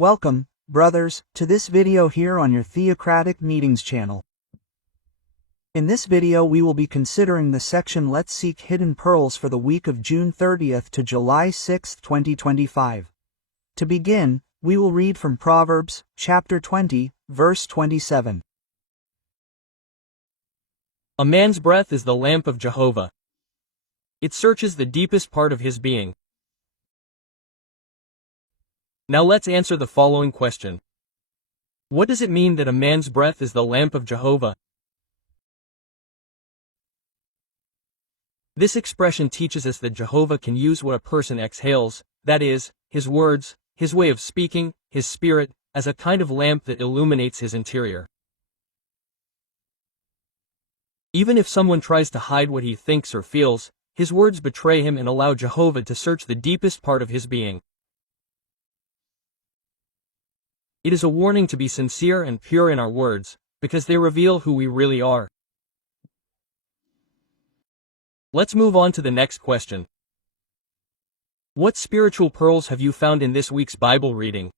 Welcome, brothers, to this video here on your Theocratic Meetings channel. In this video we will be considering the section Let's Seek Hidden Pearls for the week of June 30th to July 6, 2025. To begin, we will read from Proverbs, chapter 20, verse 27. A man's breath is the lamp of Jehovah. It searches the deepest part of his being. Now let's answer the following question. What does it mean that a man's breath is the lamp of Jehovah? This expression teaches us that Jehovah can use what a person exhales, that is, his words, his way of speaking, his spirit, as a kind of lamp that illuminates his interior. Even if someone tries to hide what he thinks or feels, his words betray him and allow Jehovah to search the deepest part of his being. It is a warning to be sincere and pure in our words, because they reveal who we really are. Let's move on to the next question. What spiritual pearls have you found in this week's Bible reading?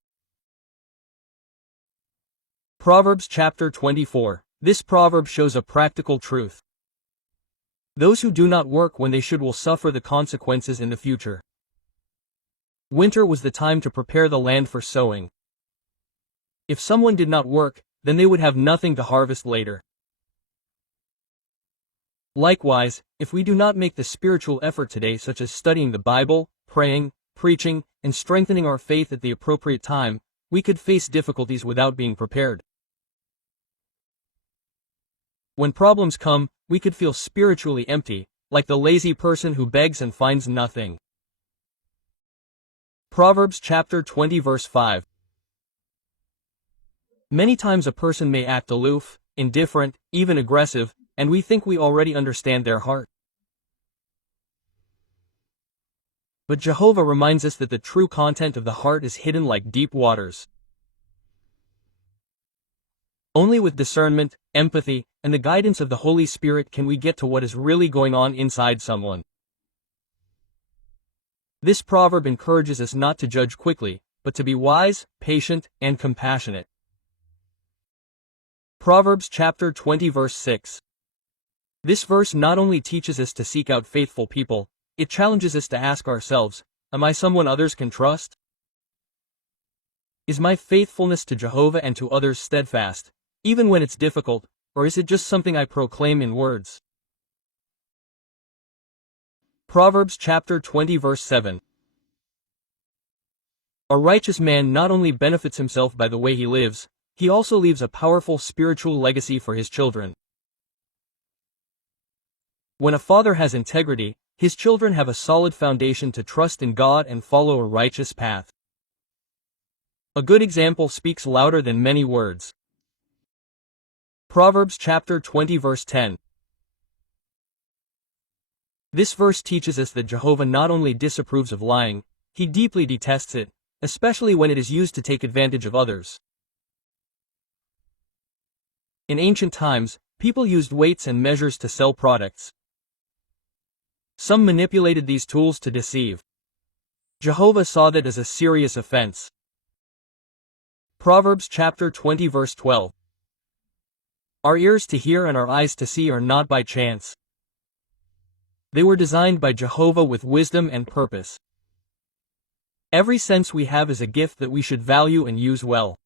Proverbs chapter 24. This proverb shows a practical truth. Those who do not work when they should will suffer the consequences in the future. Winter was the time to prepare the land for sowing. If someone did not work, then they would have nothing to harvest later. Likewise, if we do not make the spiritual effort today, such as studying the Bible, praying, preaching, and strengthening our faith at the appropriate time, we could face difficulties without being prepared. When problems come, we could feel spiritually empty, like the lazy person who begs and finds nothing. Proverbs chapter 20 verse 5. Many times a person may act aloof, indifferent, even aggressive, and we think we already understand their heart. But Jehovah reminds us that the true content of the heart is hidden like deep waters. Only with discernment, empathy, and the guidance of the Holy Spirit can we get to what is really going on inside someone. This proverb encourages us not to judge quickly, but to be wise, patient, and compassionate. Proverbs chapter 20 verse 6. This verse not only teaches us to seek out faithful people, it challenges us to ask ourselves, am I someone others can trust? Is my faithfulness to Jehovah and to others steadfast, even when it's difficult, or is it just something I proclaim in words? Proverbs chapter 20 verse 7. A righteous man not only benefits himself by the way he lives, he also leaves a powerful spiritual legacy for his children. When a father has integrity, his children have a solid foundation to trust in God and follow a righteous path. A good example speaks louder than many words. Proverbs chapter 20 verse 10. This verse teaches us that Jehovah not only disapproves of lying, he deeply detests it, especially when it is used to take advantage of others. In ancient times, people used weights and measures to sell products. Some manipulated these tools to deceive. Jehovah saw that as a serious offense. Proverbs chapter 20 verse 12. Our ears to hear and our eyes to see are not by chance. They were designed by Jehovah with wisdom and purpose. Every sense we have is a gift that we should value and use well.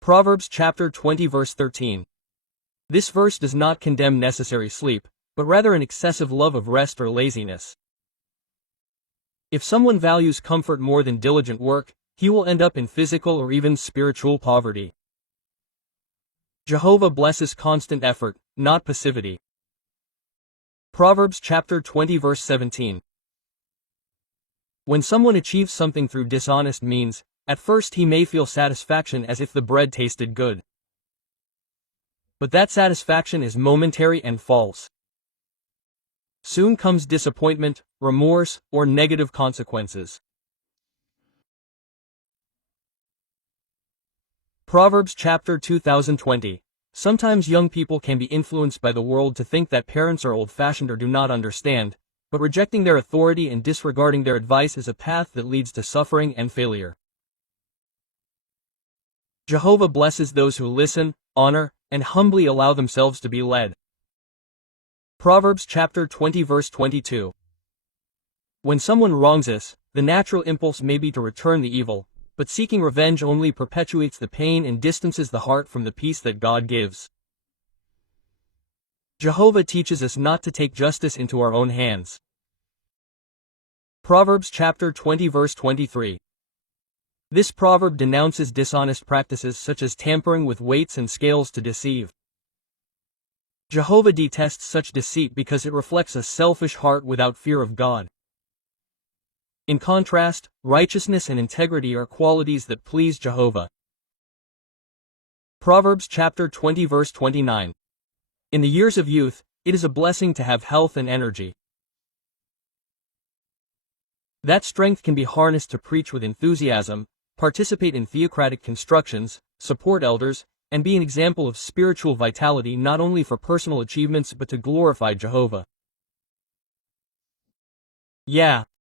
Proverbs chapter 20 verse 13. This verse does not condemn necessary sleep, but rather an excessive love of rest or laziness. If someone values comfort more than diligent work, he will end up in physical or even spiritual poverty. Jehovah blesses constant effort, not passivity. Proverbs chapter 20 verse 17. When someone achieves something through dishonest means, at first he may feel satisfaction as if the bread tasted good. But that satisfaction is momentary and false. Soon comes disappointment, remorse, or negative consequences. Proverbs chapter 2020. Sometimes young people can be influenced by the world to think that parents are old-fashioned or do not understand, but rejecting their authority and disregarding their advice is a path that leads to suffering and failure. Jehovah blesses those who listen, honor, and humbly allow themselves to be led. Proverbs chapter 20 verse 22. When someone wrongs us, the natural impulse may be to return the evil, but seeking revenge only perpetuates the pain and distances the heart from the peace that God gives. Jehovah teaches us not to take justice into our own hands. Proverbs chapter 20 verse 23. This proverb denounces dishonest practices such as tampering with weights and scales to deceive. Jehovah detests such deceit because it reflects a selfish heart without fear of God. In contrast, righteousness and integrity are qualities that please Jehovah. Proverbs chapter 20 verse 29. In the years of youth, it is a blessing to have health and energy. That strength can be harnessed to preach with enthusiasm, participate in theocratic constructions, support elders, and be an example of spiritual vitality not only for personal achievements but to glorify Jehovah. Yeah,